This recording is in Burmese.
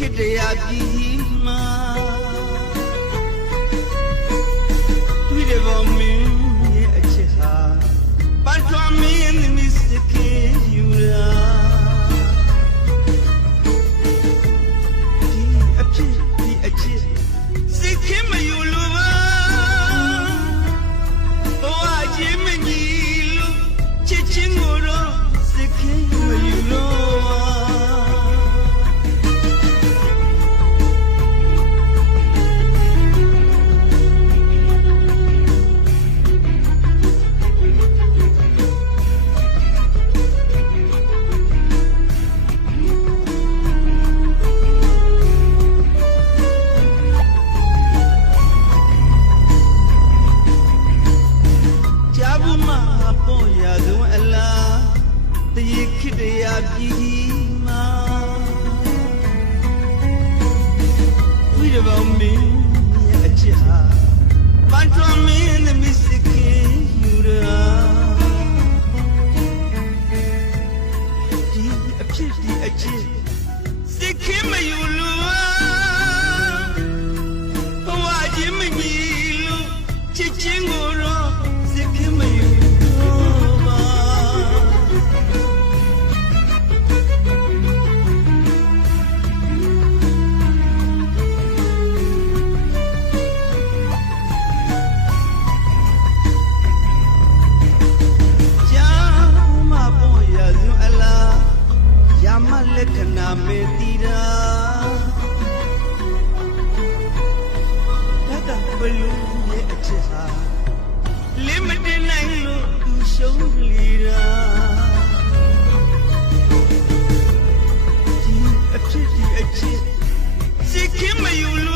ခေတ္တရာပြည်မှာတွေ့တယ်ဘောမင်းရဲ့အချစ်ဟာပတ်ထွားမင်းသမီးစကေယူရာဒီအချစ်စိတ်ခင်မယူလို့ပါဘဝချင်းမကြီးလို့ချစ်ချင်းကိုတော့စိတ်ခင်မယူလို့ခေတ္တရာပြည်မှာတွေ့တယ်ဘောမင်းရဲ့အချစ်ဟာပန်းထွန်းမင်းသမီးစကေယူရာဒီအချစ်စိတ်ခင်မယူလို့ဘဝချင်းမကြီးလို့ချစ်ချင်းကိုတော့စိတ်ခင်မယူလက္ခဏာမေတီရာတကဘလူရဲ့အချစ်ဟာလင်းမတင်နိုင်လို့သူရှုံးလီရာဒီအချစ်စိတ်ခင်မယူလို့